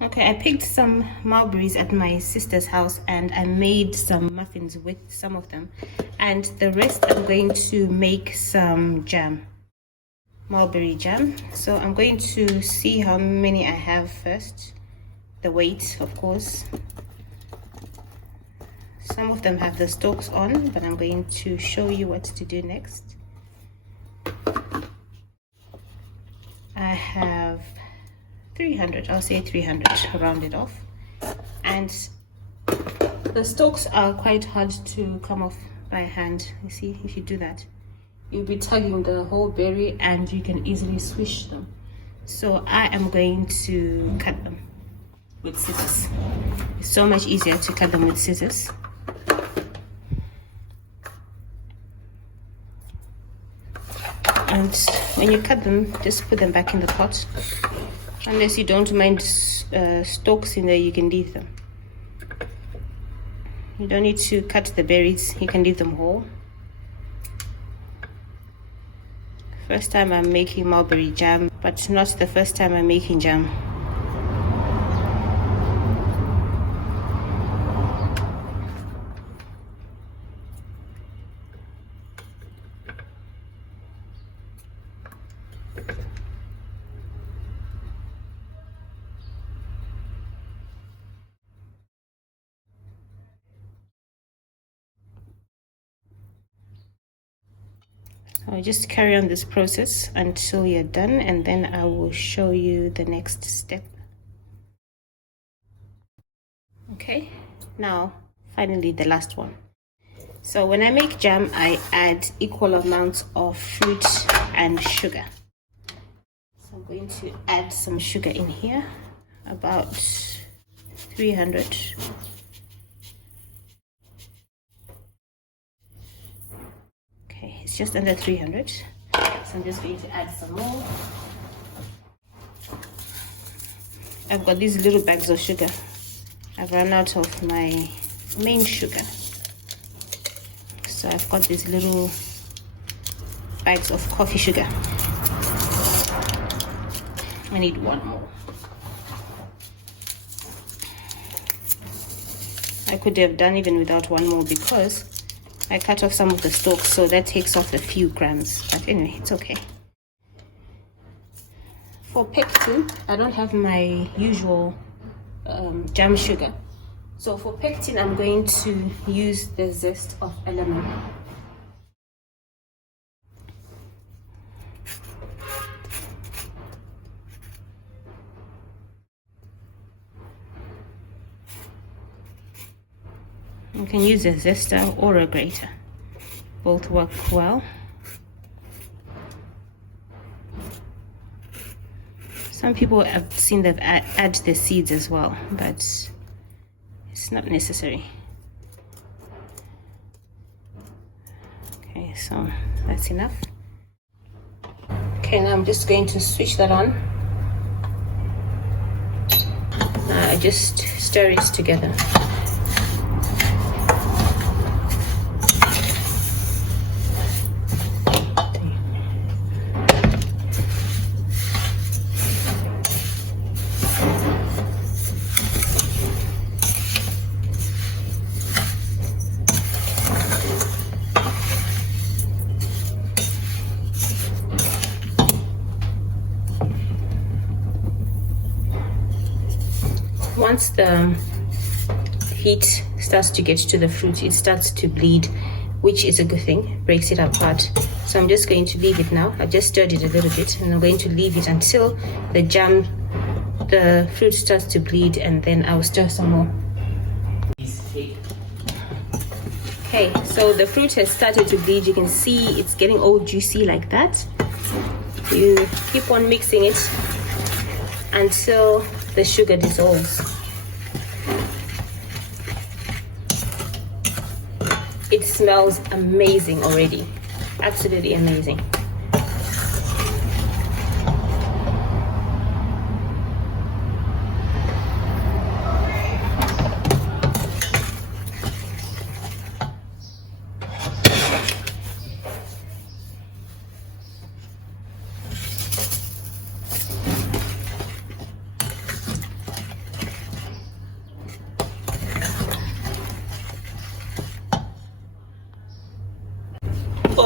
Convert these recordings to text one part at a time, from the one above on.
Okay, I picked some mulberries at my sister's house and I made some muffins with some of them. And the rest I'm going to make some jam, mulberry jam. So I'm going to see how many I have first. The weight, of course. Some of them have the stalks on, but I'm going to show you what to do next. I have 300, I'll say 300, round it off. And the stalks are quite hard to come off by hand. You see, if you do that, you'll be tugging the whole berry and you can easily swish them. So I am going to cut them with scissors. It's so much easier to cut them with scissors. And when you cut them, just put them back in the pot. Unless you don't mind stalks in there, you can leave them. You don't need to cut the berries, you can leave them whole. First time I'm making mulberry jam, but not the first time I'm making jam. I'll just carry on this process until you're done, and then I will show you the next step. Okay, now finally the last one. So when I make jam, I add equal amounts of fruit and sugar. So I'm going to add some sugar in here, about 300. Okay, it's just under 300. So I'm just going to add some more. I've got these little bags of sugar. I've run out of my main sugar. So I've got these little bags of coffee sugar. I need one more. I could have done even without one more because I cut off some of the stalks, so that takes off a few grams. But anyway, it's okay. For pectin, I don't have my usual jam sugar. So for pectin, I'm going to use the zest of a lemon. You can use a zester or a grater. Both work well. Some people have seen them add the seeds as well, but it's not necessary. Okay, so that's enough. Okay, now I'm just going to switch that on. Now I just stir it together. Once the heat starts to get to the fruit, it starts to bleed, which is a good thing, breaks it apart. So I'm just going to leave it now. I just stirred it a little bit and I'm going to leave it until the fruit starts to bleed, and then I'll stir some more. Okay, so the fruit has started to bleed. You can see it's getting all juicy like that. You keep on mixing it until the sugar dissolves. It smells amazing already, absolutely amazing.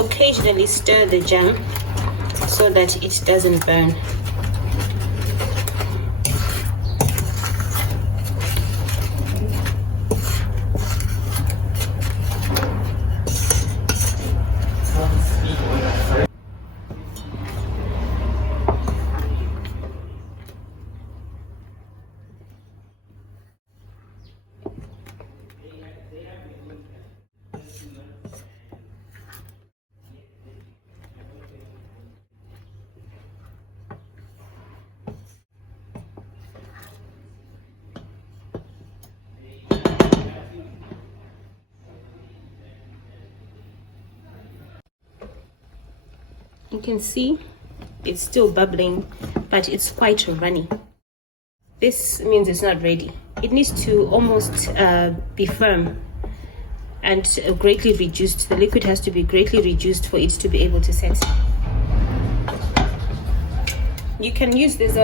occasionally stir the jam so that it doesn't burn. You can see it's still bubbling, but it's quite runny. This means it's not ready. It needs to almost be firm and greatly reduced. The liquid has to be greatly reduced for it to be able to set. You can use this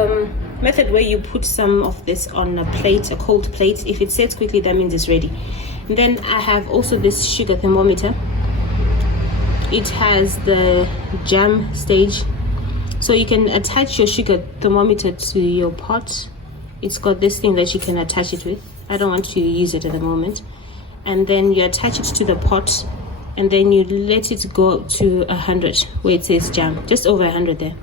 method where you put some of this on a plate, a cold plate. If it sets quickly, that means it's ready. And then I have also this sugar thermometer. It has the jam stage, so you can attach your sugar thermometer to your pot. It's got this thing that you can attach it with. I don't want to use it at the moment. And then you attach it to the pot, and then you let it go to 100 where it says jam, just over 100 there,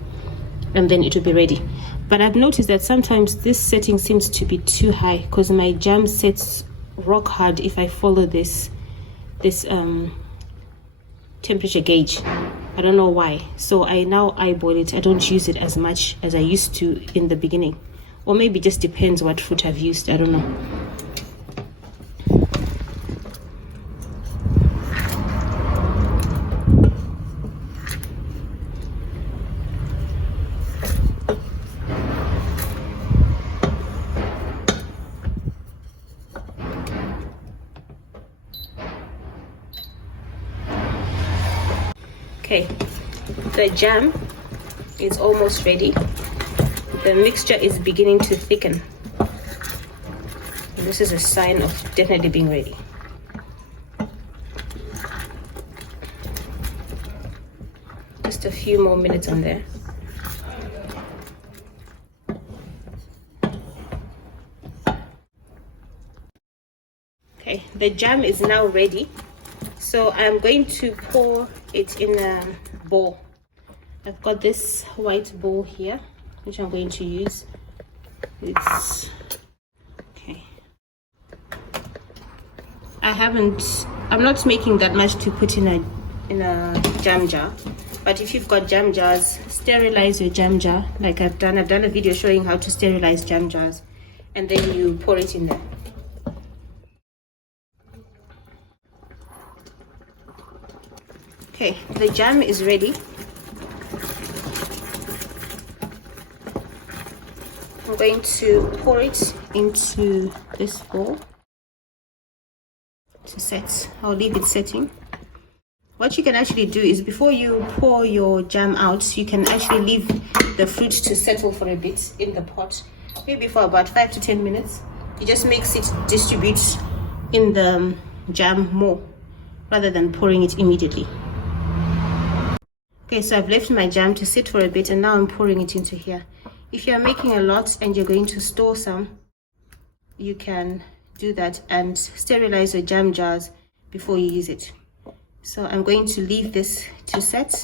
and then it will be ready. But I've noticed that sometimes this setting seems to be too high, because my jam sets rock hard if I follow this temperature gauge. I don't know why. So I now eyeball it. I don't use it as much as I used to in the beginning, or maybe just depends what fruit I've used. I don't know. Okay, the jam is almost ready. The mixture is beginning to thicken. And this is a sign of definitely being ready. Just a few more minutes on there. Okay, the jam is now ready. So I'm going to pour it in a bowl. I've got this white bowl here, which I'm going to use. Okay. I'm not making that much to put in a jam jar. But if you've got jam jars, sterilize your jam jar like I've done. I've done a video showing how to sterilize jam jars, and then you pour it in there. Okay, the jam is ready. I'm going to pour it into this bowl to set. I'll leave it setting. What you can actually do is, before you pour your jam out, you can actually leave the fruit to settle for a bit in the pot, maybe for about 5 to 10 minutes. It just makes it distribute in the jam more rather than pouring it immediately. Okay, so I've left my jam to sit for a bit, and now I'm pouring it into here. If you're making a lot and you're going to store some, you can do that and sterilize your jam jars before you use it. So I'm going to leave this to set,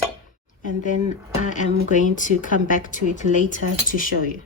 and then I am going to come back to it later to show you.